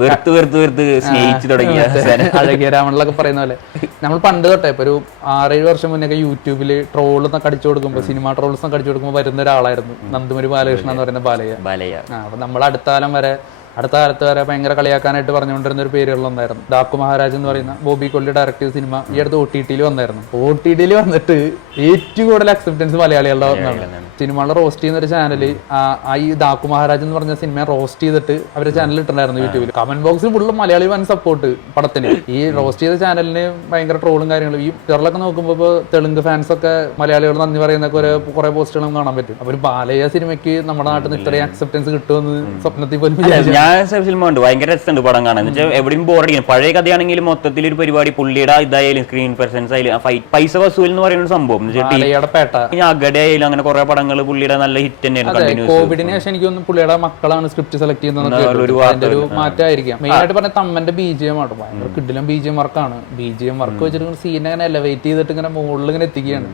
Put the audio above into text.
വെറുത്ത് വെറുത്ത് വെറുത്ത് സ്നേഹിച്ചു തുടങ്ങിയ അഴകിയ രാമണിലൊക്കെ പറയുന്ന പോലെ നമ്മൾ പണ്ട് തൊട്ടേ ഇപ്പൊ ഒരു 6-7 വർഷം മുന്നേ യൂട്യൂബിൽ ട്രോളെന്നൊക്കെ അടിച്ചു കൊടുക്കുമ്പോൾ സിനിമ ട്രോൾസ് ഒക്കെ അടിച്ചു കൊടുക്കുമ്പോൾ വരുന്ന ഒരാളായിരുന്നു നന്ദുമരി ബാലകൃഷ്ണൻ എന്ന് പറയുന്ന ബാലയ്യ. അപ്പൊ നമ്മൾ അടുത്ത കാലത്ത് വരെ ഭയങ്കര കളിയാക്കാനായിട്ട് പറഞ്ഞുകൊണ്ടിരുന്ന ഒരു പേരുകളൊന്നായിരുന്നു ഡാക്കു മഹാരാജ് എന്ന് പറയുന്ന ബോബി കൊല്ലി ഡയറക്ടീവ് സിനിമ ഈ അടുത്ത് OTT വന്നായിരുന്നു. OTT വന്നിട്ട് ഏറ്റവും കൂടുതൽ അക്സെപ്റ്റൻസ് മലയാളികളുടെ വന്നാണ്. സിനിമകളെ റോസ്റ്റ് ചെയ്യുന്ന ഒരു ചാനല് ഈ ഡാക്കു മഹാരാജ് എന്ന് പറഞ്ഞ സിനിമയെ റോസ്റ്റ് ചെയ്തിട്ട് അവരുടെ ചാനൽ ഇട്ടുണ്ടായിരുന്നു യൂട്യൂബിൽ. കമന്റ് ബോക്സിൽ ഫുള്ള് മലയാളി വൻ സപ്പോർട്ട് പടത്തിന്. ഈ റോസ്റ്റ് ചെയ്ത ചാനലിന് ഭയങ്കര ട്രോളും കാര്യങ്ങളും. ഈ ട്വിറ്ററിലൊക്കെ നോക്കുമ്പോൾ ഇപ്പോൾ തെലുങ്ക് ഫാൻസ് ഒക്കെ മലയാളികൾ നന്ദി പറയുന്ന കുറെ പോസ്റ്റുകളും കാണാൻ പറ്റും. അപ്പൊ ഒരു ബാലയ്യ സിനിമയ്ക്ക് നമ്മുടെ നാട്ടിൽ നിന്ന് ഇത്രയും അക്സെപ്റ്റൻസ് കിട്ടുമെന്ന് സ്വപ്നത്തിൽ പോലും സിനിമ ഭയങ്കര രസമുണ്ട് പടം കാണാൻ. എന്ന് വെച്ചാൽ എവിടെയും ബോറടിക്കും. പഴയ കഥയാണെങ്കിലും മൊത്തത്തിൽ ഒരു പരിപാടി പുള്ളിയുടെ ഇതായാലും സ്ക്രീൻ പ്രസൻസ് ആയാലും പൈസ വസൂൽ എന്ന് പറയുന്ന സംഭവം അഗഡ ആയാലും അങ്ങനെ കുറെ പടങ്ങൾ പുള്ളിയുടെ നല്ല ഹിറ്റ് തന്നെയാണ്. കോവിഡിന് ശേഷം എനിക്ക് തോന്നുന്നു പുള്ളിയുടെ മക്കളാണ് സ്ക്രിപ്റ്റ് സെലക്ട് ചെയ്യുന്നത്. ഒരു മാറ്റമായിരിക്കാം. മെയിൻ ആയിട്ട് പറഞ്ഞ തമ്മന്റെ BGM ആണ് ഭയങ്കര കിടിലം BGM വർക്കാണ്. BGM വർക്ക് വെച്ചിട്ട് സീൻ അങ്ങനെ എലവേറ്റ് ചെയ്തിട്ട് ഇങ്ങനെ മുകളിൽ ഇങ്ങനെ എത്തിക്കുകയാണ്.